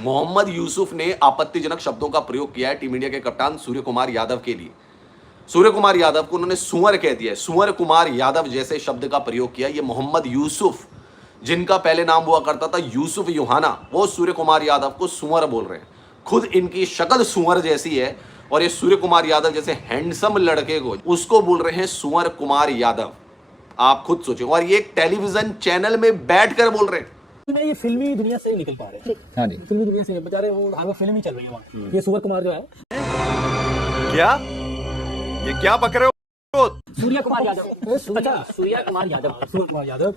मोहम्मद यूसुफ ने आपत्तिजनक शब्दों का प्रयोग किया है टीम इंडिया के कप्तान सूर्य कुमार यादव के लिए। सूर्य कुमार यादव को उन्होंने सुअर कह दिया है, सुअर कुमार यादव जैसे शब्द का प्रयोग किया। ये मोहम्मद यूसुफ, जिनका पहले नाम हुआ करता था यूसुफ योहाना, वो सूर्य कुमार यादव को सुअर बोल रहे हैं। खुद इनकी शक्ल सुअर जैसी है और ये सूर्य कुमार यादव जैसे हैंडसम लड़के को उसको बोल रहे हैं सुअर कुमार यादव। आप खुद सोचें, और ये एक टेलीविजन चैनल में बैठकर बोल रहे हैं। ये फिल्मी दुनिया से ही निकल पा रहे हैं। हाँ जी, फिल्मी दुनिया से बेचारे वो हर फिल्म ही चल रही है वहाँ। ये सूर्य कुमार जो है, क्या ये क्या पक रहे हो? सूर्य कुमार यादव। अच्छा, सूर्य कुमार यादव, सूर्य कुमार यादव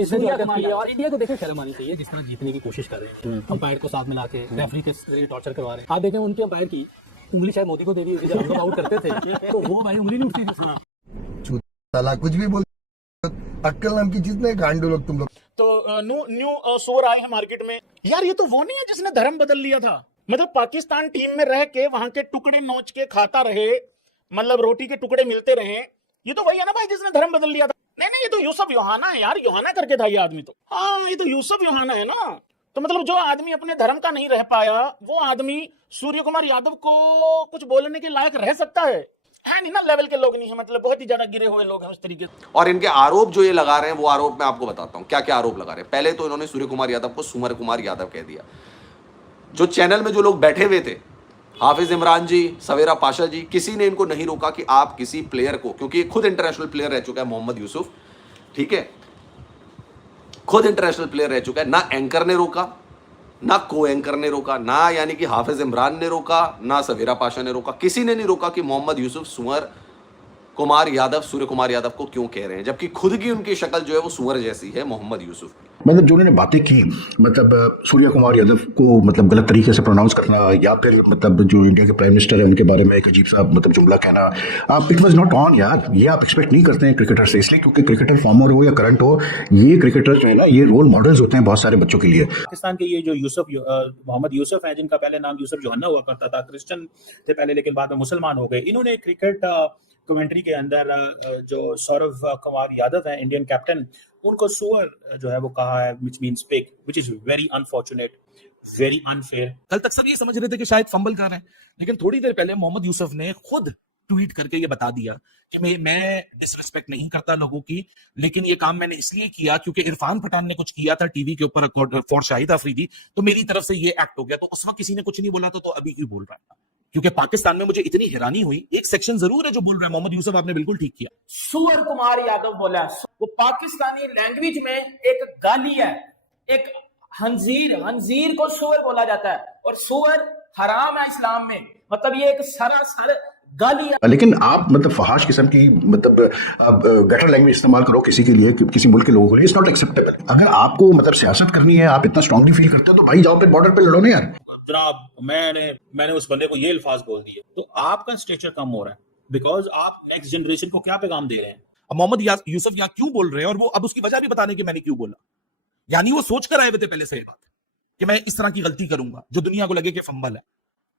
सूर्य कुमार यादव। और इंडिया को देखें शर्म आनी चाहिए जिस तरह जीतने की कोशिश कर रहे हैं, अंपायर को साथ मिला के रेफरी के टॉर्चर करवा रहे हैं। आप देखें उनके अंपायर की उंगली शायद मोदी को दे दी होगी जब हम लोग आउट करते थे, तो वो भाई उंगली नहीं उठती थी। साला कुछ भी बोल, अक्कल नाम की चीज नहीं, गांडू लोग तुम लोग। तो न्यू सोर आए हैं मार्केट में। यार ये तो वो नहीं है जिसने धर्म बदल लिया था। मतलब पाकिस्तान टीम में रह के वहां के टुकड़े नोच के खाता रहे, मतलब रोटी के टुकड़े मिलते रहे। ये तो वही है ना भाई जिसने धर्म बदल लिया था। नहीं, ये तो यूसुफ योहाना है यार, योहाना करके था ये आदमी तो। हाँ, ये तो यूसुफ योहाना है ना। तो मतलब जो आदमी अपने धर्म का नहीं रह पाया, वो आदमी सूर्य कुमार यादव को कुछ बोलने के लायक रह सकता है नहीं ना। लेवल के लोग नहीं है, मतलब बहुत ही ज्यादा गिरे हुए लोग हैं उस तरीके से। और इनके आरोप जो ये लगा रहे हैं, वो आरोप मैं आपको बताता हूं क्या क्या आरोप लगा रहे हैं। पहले तो इन्होंने सूर्य कुमार यादव को सुअर कुमार यादव कह दिया। जो चैनल में जो लोग बैठे हुए थे, हाफिज इमरान जी, सवेरा पाशा जी, किसी ने इनको नहीं रोका कि आप किसी प्लेयर को, क्योंकि खुद इंटरनेशनल प्लेयर रह चुका है मोहम्मद यूसुफ, ठीक है, खुद इंटरनेशनल प्लेयर रह चुका है। ना एंकर ने रोका, ना को एंकर ने रोका, ना यानी कि हाफिज इमरान ने रोका, ना सवेरा पाशा ने रोका, किसी ने नहीं रोका कि मोहम्मद यूसुफ सुअर कुमार यादव, सूर्य कुमार यादव को क्यों कह रहे हैं, जबकि खुद की उनकी शक्ल जो है वो सुअर जैसी है मोहम्मद यूसुफ। मतलब जो उन्होंने बातें की, मतलब सूर्य कुमार यादव को मतलब गलत तरीके से प्रोनाउंस करना, या फिर मतलब जो इंडिया के प्राइम मिनिस्टर है उनके बारे में एक अजीब सा मतलब जुमला कहना, आप इट वाज नॉट ऑन यार। ये आप एक्सपेक्ट नहीं करते हैं क्रिकेटर से, इसलिए क्योंकि क्रिकेटर फॉर्मर हो या करंट हो, ये क्रिकेटर जो है ना, ये रोल मॉडल्स होते हैं बहुत सारे बच्चों के लिए। पाकिस्तान के ये जो मोहम्मद यूसुफ है, जिनका पहले नाम यूसुफ योहाना हुआ करता था, क्रिश्चियन थे पहले लेकिन बाद में मुसलमान हो गए। इन्होंने क्रिकेट कमेंट्री के अंदर जो सौरव कुमार यादव है, इंडियन कैप्टन, उनको सुअर जो है वो कहा है, which means pig, which is very unfortunate, very unfair। कल तक सब ये समझ रहे थे कि शायद फंबल कर रहे हैं, लेकिन थोड़ी देर पहले मोहम्मद यूसुफ ने खुद ट्वीट करके ये बता दिया कि मैं डिसरिस्पेक्ट नहीं करता लोगों की, लेकिन ये काम मैंने इसलिए किया क्योंकि इरफान पठान ने कुछ किया था टीवी के ऊपर फॉर शाहिद अफरीदी, तो मेरी तरफ से ये एक्ट हो गया। तो उस वक्त किसी ने कुछ नहीं बोला था, तो अभी क्यों बोल रहा था? क्योंकि पाकिस्तान में मुझे इतनी हैरानी हुई। एक सेक्शन जरूर है जो बोल रहा है मोहम्मद यूसुफ, आपने बिल्कुल ठीक किया। सूर्य कुमार यादव बोला, वो पाकिस्तानी लैंग्वेज में एक गाली है, एक हंजीर को सूअर बोला जाता है, और सूअर हराम है इस्लाम में। मतलब ये एक सरासर गाली है। लेकिन आप मतलब फहाश किस्म की मतलब गटर लैंग्वेज इस्तेमाल करो किसी के लिए, किसी मुल्क के लोगों के लिए, इट्स नॉट एक्सेप्टेबल। अगर आपको मतलब सियासत करनी है, आप इतना स्ट्रांगली फील करते हो, तो भाई जाओ पे बॉर्डर पे लड़ो ना यार। जनाब, मैंने उस बंदे को ये अल्फाज बोल दिए, तो आपका स्टेचर कम हो रहा है, बिकॉज आप नेक्स्ट जनरेशन को क्या पैगाम दे रहे हैं। अब मोहम्मद यूसुफ यहाँ क्यों बोल रहे हैं, और वो अब उसकी वजह भी बताने की मैंने क्यों बोला। यानी वो सोच कर आए हुए थे पहले से ये बात कि मैं इस तरह की गलती करूंगा जो दुनिया को लगे कि फंबल है।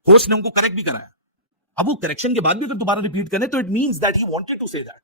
होस्ट ने उनको करेक्ट भी कराया। अब वो करेक्शन के बाद भी अगर दोबारा रिपीट करें तो it means that he wanted to say that.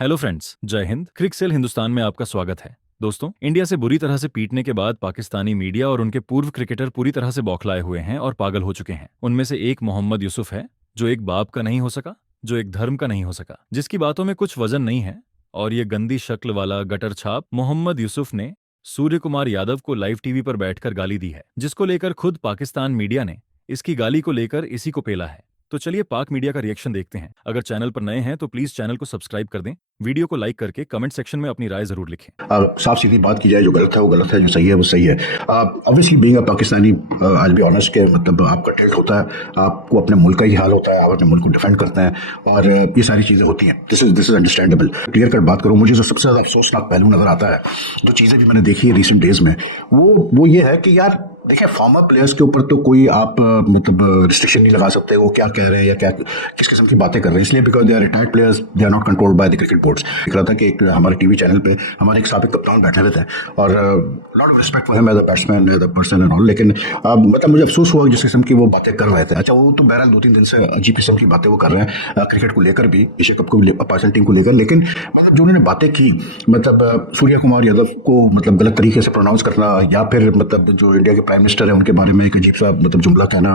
Hello friends, जय हिंद। क्रिकसेल हिंदुस्तान में आपका स्वागत है। दोस्तों, इंडिया से बुरी तरह से पीटने के बाद पाकिस्तानी मीडिया और उनके पूर्व क्रिकेटर पूरी तरह से बौखलाए हुए हैं और पागल हो चुके हैं। उनमें से एक मोहम्मद यूसुफ है, जो एक बाप का नहीं हो सका, जो एक धर्म का नहीं हो सका, जिसकी बातों में कुछ वजन नहीं है। और ये गंदी शक्ल वाला गटर छाप मोहम्मद यूसुफ ने सूर्य कुमार यादव को लाइव टीवी पर बैठकर गाली दी है, जिसको लेकर खुद पाकिस्तान मीडिया ने इसकी गाली को लेकर इसी को पेला है। तो चलिए पाक मीडिया का रिएक्शन देखते हैं। अगर चैनल पर नए हैं तो प्लीज चैनल को सब्सक्राइब कर दें, वीडियो को लाइक करके कमेंट सेक्शन में अपनी राय जरूर लिखें। साफ सीधी बात की जाए, जो गलत है वो गलत है, जो सही है वो सही है। ऑब्वियसली बीइंग अ पाकिस्तानी, आज भी ऑनेस्ट के मतलब आपका टिल्ट होता है, आपको अपने मुल्क का ही हाल होता है, आप अपने मुल्क को डिफेंड करते हैं, और ये सारी चीज़ें होती हैं। This is understandable. Clear cut बात करूँ, मुझे जो सबसे ज़्यादा अफसोसनाक पहलू नजर आता है, जो चीज़ें भी मैंने देखी है रिसेंट डेज में, वो ये है कि यार देखिए फॉर्मर प्लेयर्स के ऊपर तो कोई आप मतलब रिस्ट्रिक्शन नहीं लगा सकते वो क्या कह रहे हैं या क्या किस किस्म की बातें कर रहे हैं, इसलिए because they are retired players, they are not controlled by the cricket boards. दिख रहा था कि एक हमारे टीवी चैनल पे हमारे एक साबिक कप्तान बैठे हुए थे और lot of respect for him as a batsman as a person and all, लेकिन मतलब मुझे अफसोस हुआ जिस किस्म की वो बातें कर रहे थे। अच्छा वो तो बहरहाल 2-3 दिन से अजीब किस्म की बातें वो कर रहे हैं क्रिकेट को लेकर भी, एशिया कप को पाकिस्तान टीम को लेकर, लेकिन मतलब जो उन्होंने बातें की मतलब सूर्या कुमार यादव को मतलब गलत तरीके से प्रोनाउंस करना या फिर मतलब जो इंडिया के प्राइम मिनिस्टर है उनके बारे में एक अजीब सा मतलब जुमला कहना,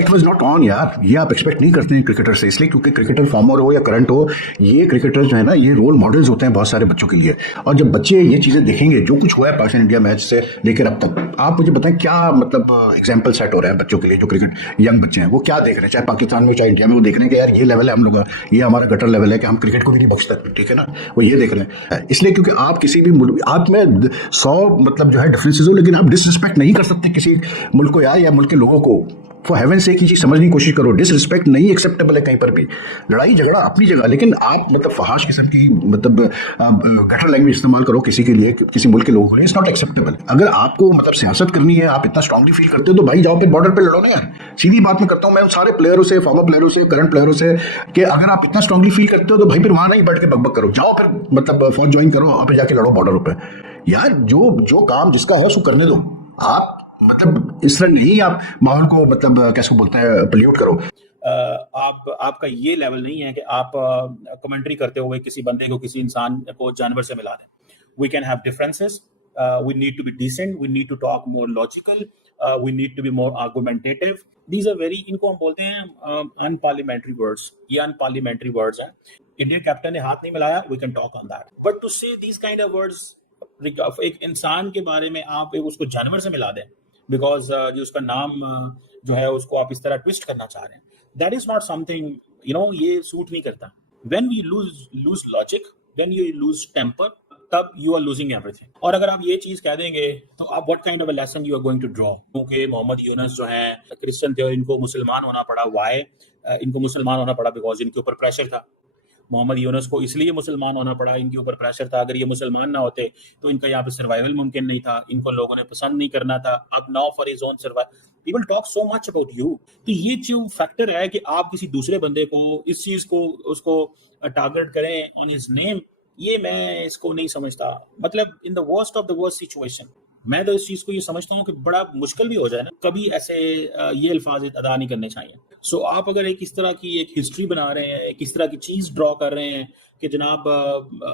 इट वाज नॉट ऑन यार। ये आप एक्सपेक्ट नहीं करते हैं क्रिकेटर से, इसलिए क्योंकि क्रिकेटर फॉर्मर हो या करंट हो, ये क्रिकेटर जो है ना ये रोल मॉडल्स होते हैं बहुत सारे बच्चों के लिए। और जब बच्चे ये चीजें देखेंगे जो कुछ हुआ है पाकिस्तान इंडिया मैच से लेकर अब तक, आप मुझे बताएं क्या मतलब एग्जाम्पल सेट हो रहा है बच्चों के लिए जो क्रिकेट यंग बच्चे हैं वो क्या देख रहे हैं, चाहे पाकिस्तान में चाहे इंडिया में, वो देख रहे हैं कि यार ये लेवल है हम लोग, ये हमारा गटर लेवल है कि हम क्रिकेट को भी नहीं बख्श सकते, ठीक है ना, वो ये देख रहे हैं। इसलिए क्योंकि आप किसी भी मुल्क, आप में 100 मतलब जो है डिफरेंसेस हो, लेकिन आप डिसरिस्पेक्ट नहीं कर सकते किसी मुल्क को या मुल्क के लोगों को। फॉर हेवन से की चीज समझने की कोशिश करो, डिसरिस्पेक्ट नहीं एक्सेप्टेबल है कहीं पर भी, लड़ाई झगड़ा अपनी जगह, लेकिन आप मतलब फहाश किस्म की मतलब गटर लैंग्वेज इस्तेमाल करो किसी के लिए, किसी मुल्क के लोगों के लिए, इट्स नॉट एक्सेप्टेबल। अगर आपको मतलब सियासत करनी है, आप इतना स्ट्रांगली फील करते हो तो भाई जाओ फिर बॉर्डर पे लड़ो ना यार। सीधी बात मैं करता हूँ मैं सारे प्लेयरों से, फॉर्मर प्लेयरों से, करंट प्लेयरों से, कि अगर आप इतना स्ट्रांगली फील करते हो तो भाई फिर वहां नहीं बैठ के बकबक करो, जाओ फिर मतलब फौज ज्वाइन करो और फिर जाके लड़ो बॉर्डर पे यार। जो काम जिसका है उसको करने दो, आप मतलब इस तरह नहीं आप माहौल को मतलब कैसे बोलते हैं पोल्यूट करो। आपका ये लेवल नहीं है कि आप कमेंट्री करते हुए किसी बंदे को, किसी इंसान को जानवर से मिला दें। We can have differences, we need to be decent, we need to talk more logical, we need to be more argumentative. These are very, इनको हम बोलते हैं अनपार्लियामेंट्री वर्ड्स, ये अनपार्लियामेंट्री वर्ड्स हैं। इंडियन कैप्टन ने हाथ नहीं मिलाया, we can talk on that, but to say these kind of words, एक इंसान के बारे में आप उसको जानवर से मिला दें बिकॉज जो उसका नाम जो है उसको आप इस तरह ट्विस्ट करना चाह रहे हैं, that is not something, you know, ये सूट नहीं करता। When we lose logic, when you lose temper, तब यू आर लूजिंग एवरीथिंग। और अगर आप ये चीज कह देंगे तो आप what kind of a lesson you are going to draw. क्योंकि मोहम्मद यूनुस जो है क्रिश्चियन थे, इनको मुसलमान होना पड़ा। वाई इनको मुसलमान होना पड़ा? बिकॉज इनके ऊपर प्रेशर था। मोहम्मद यूनुस को इसलिए मुसलमान होना पड़ा, इनके ऊपर प्रेशर था। अगर ये मुसलमान ना होते तो इनका यहाँ पे सर्वाइवल मुमकिन नहीं था, इनको लोगों ने पसंद नहीं करना था। अब now for his own survival people talk so much about you. तो ये जो फैक्टर है कि आप किसी दूसरे बंदे को इस चीज को उसको टारगेट करें ऑन हिज नेम, ये मैं इसको नहीं समझता। मतलब in the worst of the worst situation, मैं तो इस चीज को ये समझता हूँ कि बड़ा मुश्किल भी हो जाए ना, कभी ऐसे ये अल्फाज अदा नहीं करने चाहिए। सो आप अगर एक इस तरह की एक हिस्ट्री बना रहे हैं, एक इस तरह की चीज ड्रॉ कर रहे हैं कि जनाब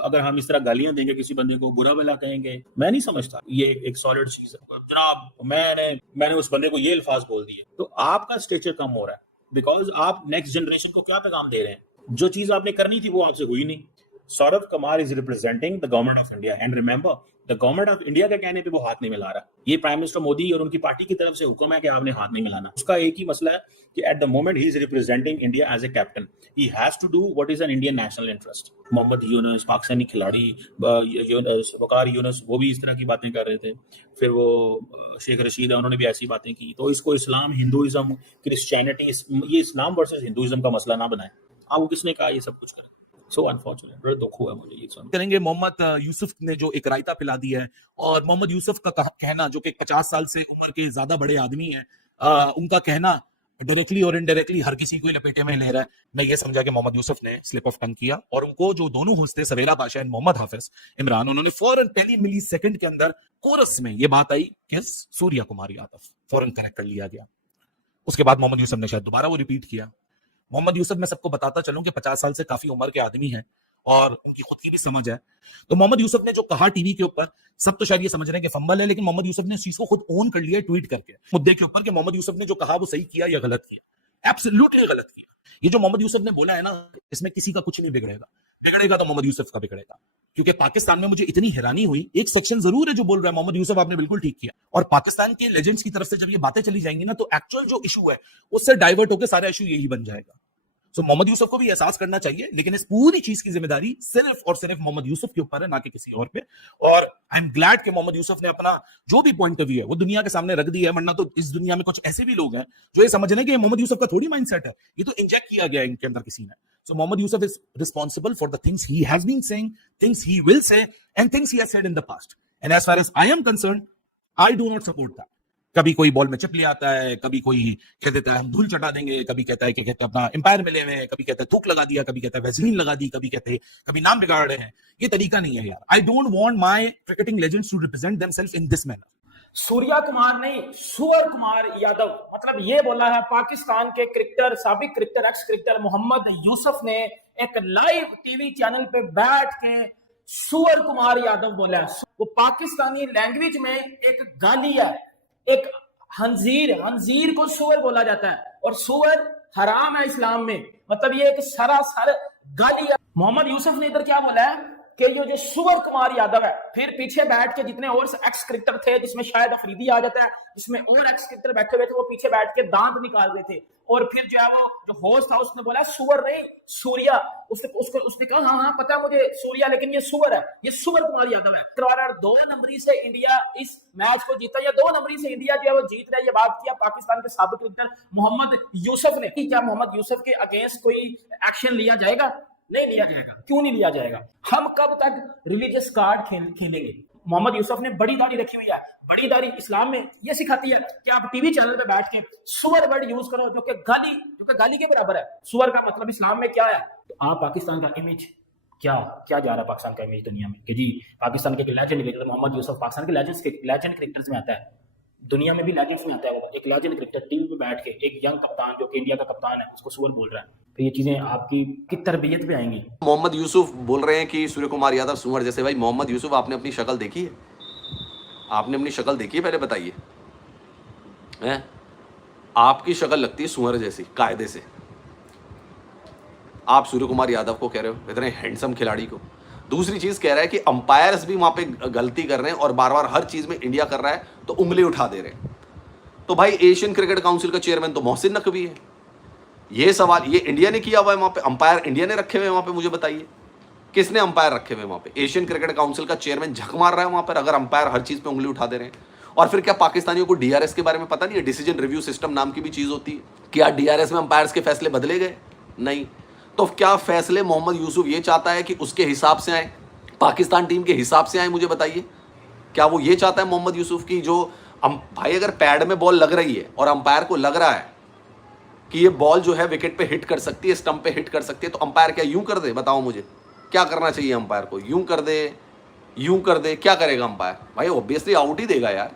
अगर हम इस तरह गालियां देंगे किसी बंदे को, बुरा भला कहेंगे, मैं नहीं समझता ये एक सॉलिड चीज है। जनाब मैंने उस बंदे को ये अल्फाज बोल दिए, तो आपका स्टेचर कम हो रहा है। बिकॉज आप नेक्स्ट जनरेशन को क्या पैगाम दे रहे हैं? जो चीज आपने करनी थी वो आपसे हुई नहीं। Saurabh Kumar is representing the government of India and remember the government of India के कहने पे वो हाथ नहीं मिला रहा। ये प्राइम मिनिस्टर मोदी और उनकी पार्टी की तरफ से हुक्म है कि आपने हाथ नहीं मिलाना। उसका एक ही मसला है कि at the moment he is representing India as a captain, he has to do what is an Indian national interest. Mohammad Yunus Pakistani खिलाड़ी, वकार यूनुस, वो भी इस तरह की बातें कर रहे थे। फिर वो शेख रशीद है, उन्होंने भी ऐसी बातें की। तो इसको इस्लाम, हिंदुइज्म, क्रिश्चियनिटी, ये इस्लाम वर्सेस हिंदुइज्म का मसला ना बनाए। आपको किसने कहा ये सब कुछ करें? सो अनफॉर्चुनेट, बड़ा दुख हुआ मुझे ये सुन करेंगे। मोहम्मद यूसुफ ने जो एक रायता पिला दिया है, और मोहम्मद यूसुफ का कहना, जो कि 50 साल से उम्र के ज्यादा बड़े आदमी हैं, उनका कहना डायरेक्टली और इनडायरेक्टली हर किसी को लपेटे में ले रहा है। मैं ये समझा कि मोहम्मद यूसुफ ने स्लिप ऑफ टंग किया, और उनको जो दोनों होस्ट थे, सवेरा बादशाह एंड मोहम्मद हाफिज इमरान, उन्होंने फौरन पहली मिली सेकंड के अंदर कोरस में ये बात आई कि सूर्या कुमार यादव, फौरन करेक्ट कर लिया गया। उसके बाद मोहम्मद यूसुफ ने शायद दोबारा वो रिपीट किया। मोहम्मद यूसुफ, मैं सबको बताता चलूं कि 50 साल से काफी उम्र के आदमी हैं और उनकी खुद की भी समझ है। तो मोहम्मद यूसुफ ने जो कहा टीवी के ऊपर, सब तो शायद ये समझ रहे हैं कि फंबल है, लेकिन मोहम्मद यूसुफ ने इस चीज को खुद ओन कर लिया ट्वीट करके मुद्दे के ऊपर कि मोहम्मद यूसुफ ने जो कहा वो सही किया या गलत किया। एब्सोल्युटली गलत किया। ये जो मोहम्मद यूसुफ ने बोला है ना, इसमें किसी का कुछ नहीं बिगड़ेगा। बिगड़ेगा तो मोहम्मद यूसुफ का बिगड़ेगा। क्योंकि पाकिस्तान में मुझे इतनी हैरानी हुई, एक सेक्शन जरूर है जो बोल रहा है मोहम्मद यूसुफ आपने बिल्कुल ठीक किया, और पाकिस्तान के लेजेंड्स की तरफ से जब ये बातें चली जाएंगी ना, तो एक्चुअल जो इशू है उससे डाइवर्ट होकर सारा इशू यही बन जाएगा। सो मोहम्मद यूसुफ को भी एहसास करना चाहिए, लेकिन इस पूरी चीज की जिम्मेदारी सिर्फ और सिर्फ मोहम्मद यूसुफ के ऊपर है, ना कि किसी और पे। और आई एम ग्लैड कि मोहम्मद यूसुफ ने अपना जो भी पॉइंट ऑफ व्यू है वो दुनिया के सामने रख दिया है। वरना तो इस दुनिया में कुछ ऐसे भी लोग हैं जो ये समझ रहे हैं कि मोहम्मद यूसुफ का थोड़ी माइंडसेट है, ये तो इंजेक्ट किया गया है इनके अंदर किसी ने। So Mohammad Yusuf is responsible for the things he has been saying, things he will say, and things he has said in the past. And as far as I am concerned, I do not support that. कभी कोई ball में chip ले आता है, कभी कोई कह देता है हम धूल चटा देंगे, कभी कहता है कि कहते हैं अपना एम्पायर मिले हुए हैं, कभी कहता है थूक लगा दिया, कभी कहता है वैसलीन लगा दी, कभी कहते हैं कभी नाम बिगाड़ रहे हैं। ये तरीका नहीं है यार। I don't want my cricketing legends to represent themselves in this manner. Surya Kumar नहीं, सूर्य कुमार यादव, मतलब ये बोला है पाकिस्तान के क्रिकेटर, साबिक cricketer, ex cricketer Mohammad Yousuf ने एक लाइव टीवी चैनल पे बैठ के सूर्य कुमार यादव बोला है। वो पाकिस्तानी लैंग्वेज में एक गाली है, एक हंजीर को सूअर बोला जाता है और सूअर हराम है इस्लाम में, मतलब ये एक सरासर गाली है। मोहम्मद यूसुफ ने इधर क्या बोला है कि ये जो सूर्य कुमार यादव है, फिर पीछे बैठ के जितने और एक्स क्रिकेटर थे, जिसमें शायद अफरीदी आ जाता है, जिसमें और एक्स क्रिकेटर बैठे हुए थे, वो पीछे बैठ के दांत निकाल रहे थे। और फिर जो है वो जो होस्ट था उसने बोला सूअर नहीं सूर्या, उसने कहा हाँ पता है मुझे सूर्या, लेकिन ये सूअर है, ये सूर्य कुमार यादव है। 2 नंबरी से इंडिया इस मैच को जीता, या 2 नंबरी से इंडिया जो है वो जीत रहा है। ये बात किया पाकिस्तान के साबिक क्रिकेटर मोहम्मद यूसुफ ने। क्या मोहम्मद यूसुफ के अगेंस्ट कोई एक्शन लिया जाएगा? नहीं लिया जाएगा। क्यों नहीं लिया जाएगा? हम कब तक रिलीजियस कार्ड खेलेंगे? मोहम्मद यूसुफ ने बड़ी दाढ़ी रखी हुई है, बड़ी दाढ़ी इस्लाम में ये सिखाती है कि आप टीवी चैनल पे बैठ के सुअर वर्ड यूज करो, जो कि गाली के बराबर है। सुअर का मतलब इस्लाम में क्या है? तो आप पाकिस्तान का इमेज क्या जा रहा है, पाकिस्तान का इमेज दुनिया में कि जी पाकिस्तान के लेजेंड क्रिकेटर मोहम्मद यूसुफ पाकिस्तान के लेजेंड क्रिकेटर्स में आता है, दुनिया में भी लेजेंड्स में आता है। वो एक लेजेंड क्रिकेटर टीवी पे बैठ के एक यंग कप्तान जो कि इंडिया का कप्तान है उसको सुअर बोल रहा है, तो ये चीजें आपकी किस तरबियत पे आएंगी? मोहम्मद यूसुफ बोल रहे हैं कि सूर्य कुमार यादव सुअर जैसे। भाई मोहम्मद यूसुफ, आपने अपनी शक्ल देखी है? आपने अपनी शक्ल देखी है? पहले बताइए। हैं? आपकी शक्ल लगती है सुअर जैसी कायदे से। आप सूर्य कुमार यादव को कह रहे हो, इतने हैंडसम खिलाड़ी को। दूसरी चीज कह रहा है कि अंपायर्स भी वहां पे गलती कर रहे हैं और बार बार हर चीज में इंडिया कर रहा है तो उंगली उठा दे रहे हैं। तो भाई एशियन क्रिकेट काउंसिल का चेयरमैन तो मोहसिन नकवी है। ये सवाल ये इंडिया ने किया हुआ है वहां पे, अंपायर इंडिया ने रखे हुए वहां पे। मुझे बताइए किसने अंपायर रखे हुए वहां पे? एशियन क्रिकेट काउंसिल का चेयरमैन झक मार रहा है वहां पर, अगर अंपायर हर चीज पे उंगली उठा दे रहे हैं। और फिर क्या पाकिस्तानियों को डीआरएस के बारे में पता नहीं है? डिसीजन रिव्यू सिस्टम नाम की भी चीज होती है। क्या डीआरएस में अंपायर्स के फैसले बदले गए? नहीं। तो क्या फैसले मोहम्मद यूसुफ ये चाहता है कि उसके हिसाब से आए, पाकिस्तान टीम के हिसाब से आए? मुझे बताइए, क्या वो ये चाहता है मोहम्मद यूसुफ की जो भाई अगर पैड में बॉल लग रही है और अंपायर को लग रहा है कि ये बॉल जो है विकेट पे हिट कर सकती है, स्टंप पे हिट कर सकती है, तो अंपायर क्या यूं कर दे? बताओ मुझे, क्या करना चाहिए अंपायर को? यूं कर दे, क्या करेगा अंपायर? भाई ऑब्वियसली आउट ही देगा यार।